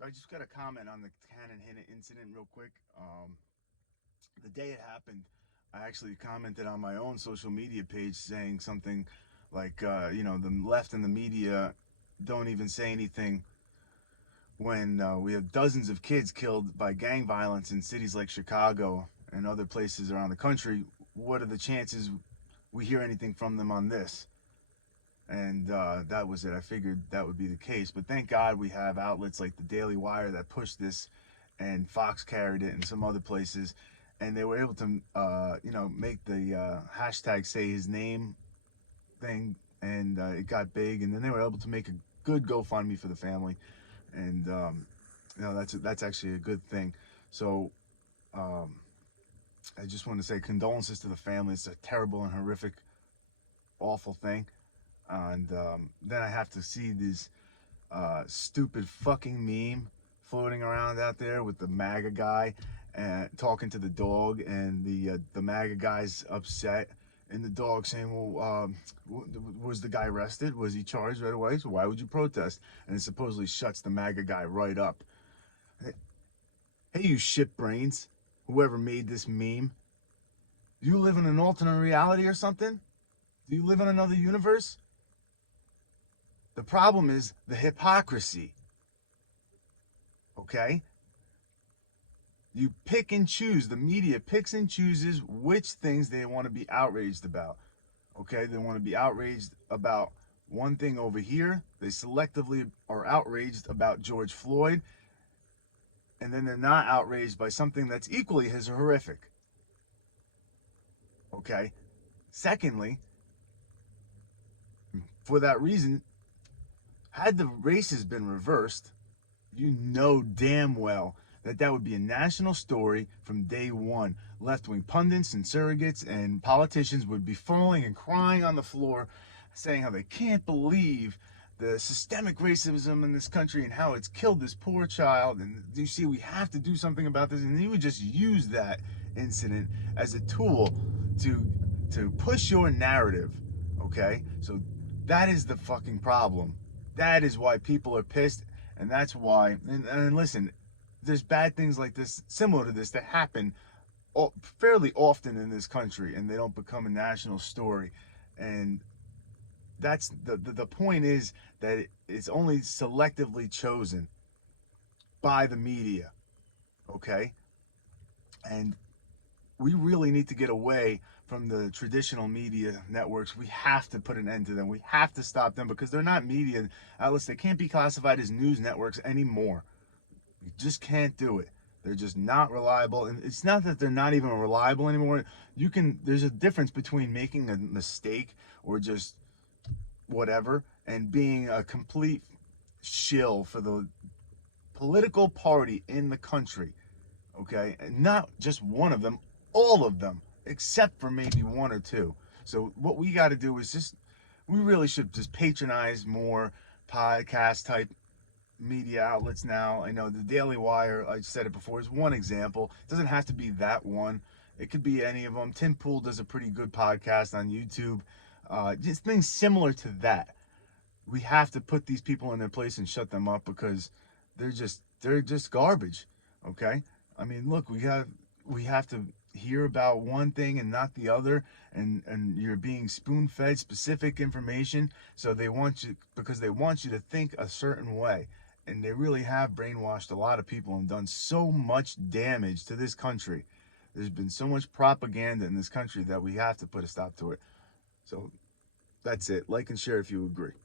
So I just got a comment on the Cannon Hinnant incident real quick. The day it happened, I actually commented on my own social media page saying something like, the left and the media don't even say anything when we have dozens of kids killed by gang violence in cities like Chicago and other places around the country. What are the chances we hear anything from them on this? And that was it. I figured that would be the case, but thank God we have outlets like the Daily Wire that pushed this, and Fox carried it, and some other places, and they were able to, make the hashtag say his name thing, and it got big, and then they were able to make a good GoFundMe for the family, and that's actually a good thing. So I just want to say condolences to the family. It's a terrible and horrific, awful thing. And then I have to see this stupid fucking meme floating around out there with the MAGA guy talking to the dog, and the MAGA guy's upset, and the dog saying, "Well, was the guy arrested? Was he charged right away? So why would you protest?" And it supposedly shuts the MAGA guy right up. Hey, you shit brains! Whoever made this meme, do you live in an alternate reality or something? Do you live in another universe? The problem is the hypocrisy, okay? You pick and choose. The media picks and chooses which things they want to be outraged about, okay? They want to be outraged about one thing over here. They selectively are outraged about George Floyd, and then they're not outraged by something that's equally as horrific, okay? Secondly, for that reason, had the races been reversed, you know damn well that that would be a national story from day one. Left-wing pundits and surrogates and politicians would be falling and crying on the floor, saying how they can't believe the systemic racism in this country and how it's killed this poor child. And you see, we have to do something about this. And you would just use that incident as a tool to push your narrative. Okay, so that is the fucking problem. That is why people are pissed, and that's why. And listen, there's bad things like this, similar to this, that happen fairly often in this country, and they don't become a national story. And that's the point is that it's only selectively chosen by the media, okay? And we really need to get away from the traditional media networks. We have to put an end to them. We have to stop them because they're not media outlets. They can't be classified as news networks anymore. You just can't do it. They're just not reliable. And it's not that they're not even reliable anymore. There's a difference between making a mistake or just whatever and being a complete shill for the political party in the country. Okay? And not just one of them, all of them, except for maybe one or two. So what we got to do is we really should just patronize more podcast type media outlets now. I know the Daily Wire, I said it before, is one example. It doesn't have to be that one. It could be any of them. Tim Pool does a pretty good podcast on YouTube. Just things similar to that. We have to put these people in their place and shut them up because they're just garbage. Okay? I mean, look, we have to hear about one thing and not the other, and you're being spoon-fed specific information, so they want you because they want you to think a certain way. And they really have brainwashed a lot of people and done so much damage to this country. There's been so much propaganda in this country that we have to put a stop to it. So that's it. Like and share if you agree.